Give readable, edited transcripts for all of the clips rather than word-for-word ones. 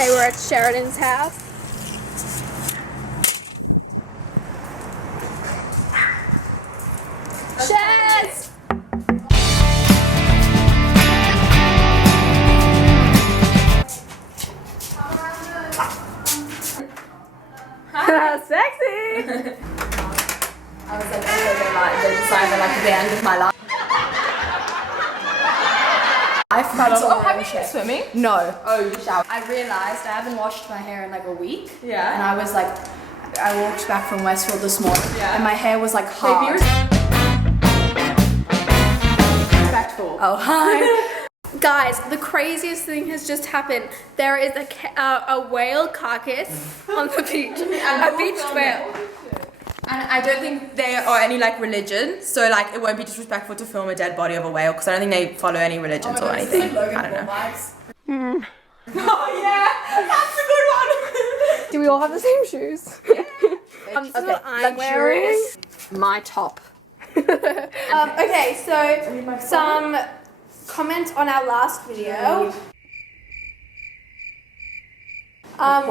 Okay, we're at Sheridan's house. Shez! Sexy! I was like, okay, they decided like the end of my life. Have you been swimming? No. Oh, you shower. I realised I haven't washed my hair in like a week. Yeah. And I was like, I walked back from Westfield this morning. Yeah. And my hair was like hard. Respectful. Oh, hi. Guys, the craziest thing has just happened. There is a whale carcass on the beach. A beached whale. And I don't think they are any like religion, so like it won't be disrespectful to film a dead body of a whale because I don't think they follow any religions or anything. I don't know. Oh yeah, that's a good one. Do we all have the same shoes? This is what I'm wearing. My top. Okay, so some comments on our last video.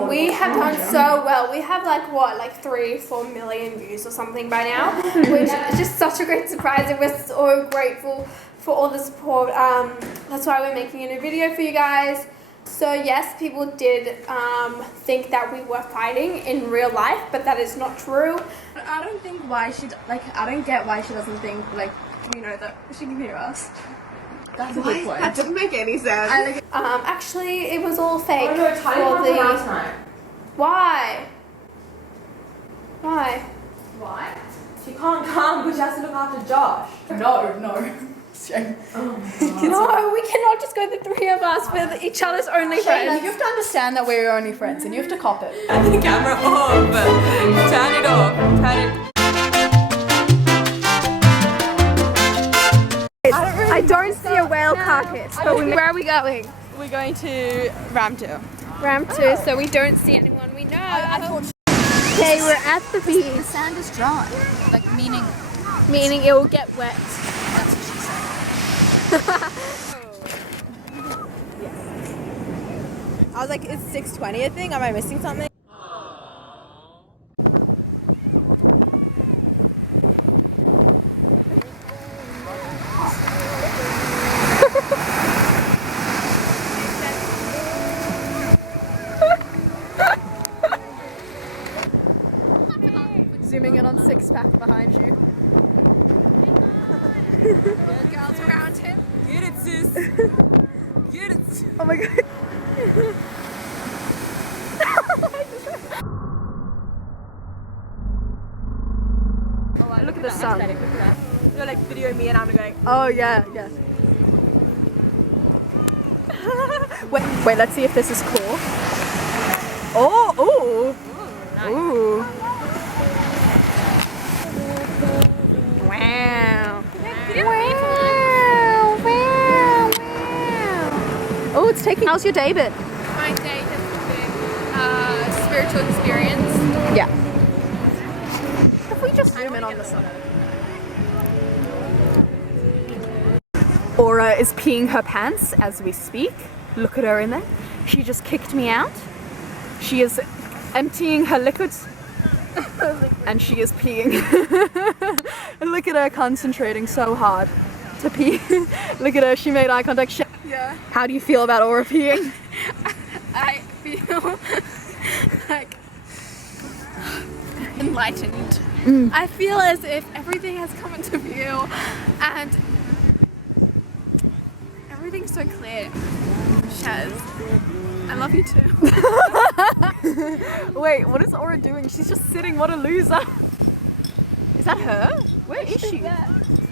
We have done so well. We have like what, like 3-4 million views or something by now, which is just such a great surprise, and we're so grateful for all the support. That's why we're making a new video for you guys. So yes, people did think that we were fighting in real life, but that is not true. I don't think why she, like, I don't get why she doesn't think, like, you know, that she can hear us. That's a good point. That didn't make any sense. Actually, it was all fake. Oh no, Tiny the last night. Why? Why? Why? She can't come because she has to look after Josh. No. Shame. No, we cannot just go the three of us with each other's only friends. You have to understand that we're your only friends and you have to cop it. Turn the camera off. Turn it off. Turn it. I don't see a whale carcass, but where are we going? We're going to Ram 2. Ram 2, so we don't see anyone we know. Okay, we're at the beach. The sand is dry. Like, meaning Meaning it will get wet. that's what she said. I was like, it's 6:20 I think. Am I missing something? Zooming in on six pack behind you. Girls around him. Get it, sis. Get it. Oh my god. Look at the sun. You're like video me and I'm going. Oh yeah, yeah. Wait, let's see if this is cool. Oh, ooh. Ooh. Wow. Wow. Wow. Oh, it's taking. How's your day been? My day has been a spiritual experience. Yeah. If we just zoom in on the sun. Aura is peeing her pants as we speak. Look at her in there. She just kicked me out. She is emptying her liquids. And she is peeing. And look at her concentrating so hard to pee. Look at her, she made eye contact. Yeah. How do you feel about Aura peeing? I feel like enlightened. I feel as if everything has come into view and everything's so clear. Shez, I love you too. Wait, what is Aura doing? She's just sitting, what a loser. Is that her? Where is she?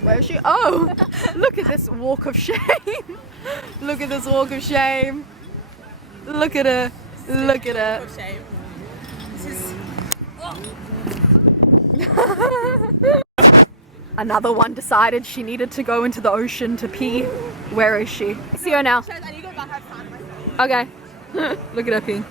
Where is she? Oh, look at this walk of shame. Look at this walk of shame. Look at her. Look at her. Another one decided she needed to go into the ocean to pee. Where is she? See her now. Okay. Look at her peeing.